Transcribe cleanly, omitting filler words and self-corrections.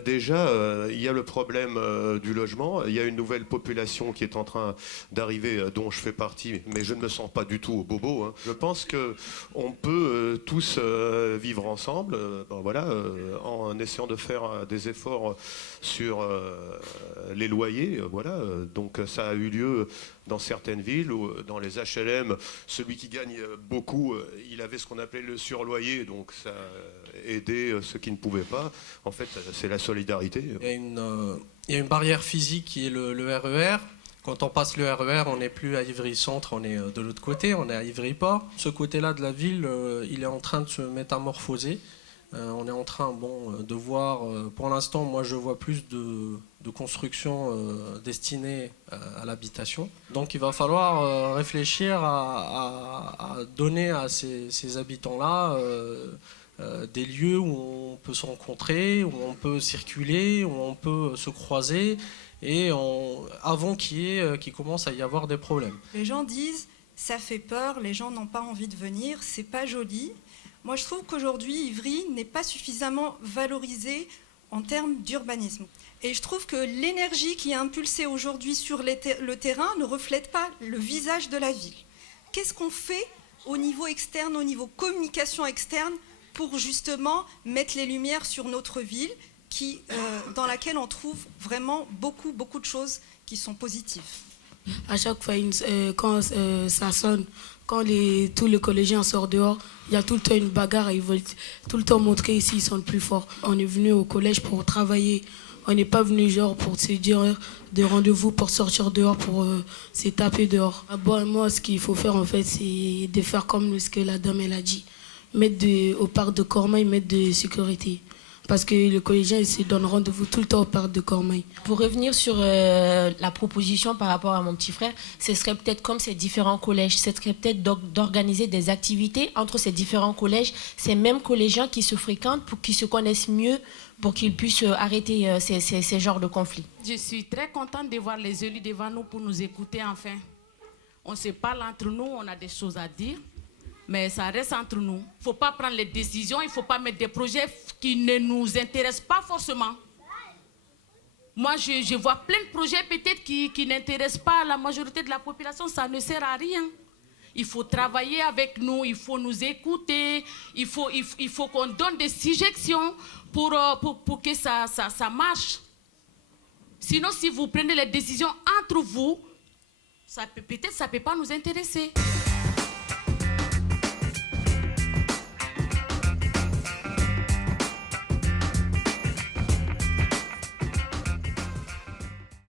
Déjà, il y a le problème du logement. Il y a une nouvelle population qui est en train d'arriver, dont je fais partie, mais je ne me sens pas du tout au bobo, hein. Je pense qu'on peut tous vivre ensemble, en essayant de faire des efforts sur les loyers. Donc ça a eu lieu dans certaines villes, ou dans les HLM. Celui qui gagne beaucoup, il avait ce qu'on appelait le surloyer, donc ça a aidé ceux qui ne pouvaient pas. En fait, c'est la solidarité. Il y a une barrière physique qui est le RER. Quand on passe le RER, on n'est plus à Ivry-Centre, on est de l'autre côté, on est à Ivry-Port. Ce côté-là de la ville, il est en train de se métamorphoser. On est en train de voir, pour l'instant, moi je vois plus de construction destinée à l'habitation. Donc il va falloir réfléchir à donner à ces habitants-là des lieux où on peut se rencontrer, où on peut circuler, où on peut se croiser, et avant qu'il commence à y avoir des problèmes. Les gens disent ça fait peur, les gens n'ont pas envie de venir, c'est pas joli. Moi, je trouve qu'aujourd'hui, Ivry n'est pas suffisamment valorisé en termes d'urbanisme. Et je trouve que l'énergie qui est impulsée aujourd'hui sur le terrain ne reflète pas le visage de la ville. Qu'est-ce qu'on fait au niveau externe, au niveau communication externe, pour justement mettre les lumières sur notre ville, dans laquelle on trouve vraiment beaucoup de choses qui sont positives. À chaque fois, quand ça sonne, quand tous les collégiens sortent dehors, il y a tout le temps une bagarre et ils veulent tout le temps montrer s'ils sont le plus fort. On est venu au collège pour travailler. On n'est pas venu pour se dire de rendez-vous pour sortir dehors, pour se taper dehors. Moi, ce qu'il faut faire en fait, c'est de faire comme ce que la dame elle a dit. Au parc de Cormeilles, mettre de sécurité. Parce que les collégiens ils se donnent rendez-vous tout le temps au parc de Cormeilles. Pour revenir sur la proposition par rapport à mon petit frère, ce serait peut-être comme ces différents collèges, ce serait peut-être d'organiser des activités entre ces différents collèges, ces mêmes collégiens qui se fréquentent pour qu'ils se connaissent mieux, pour qu'ils puissent arrêter ces genres de conflits. Je suis très contente de voir les élus devant nous pour nous écouter enfin. On se parle entre nous, on a des choses à dire. Mais ça reste entre nous. Il ne faut pas prendre les décisions, il ne faut pas mettre des projets qui ne nous intéressent pas forcément. Moi, je vois plein de projets peut-être qui n'intéressent pas la majorité de la population. Ça ne sert à rien. Il faut travailler avec nous, il faut nous écouter, il faut qu'on donne des suggestions pour que ça marche. Sinon, si vous prenez les décisions entre vous, peut-être ça ne peut pas nous intéresser.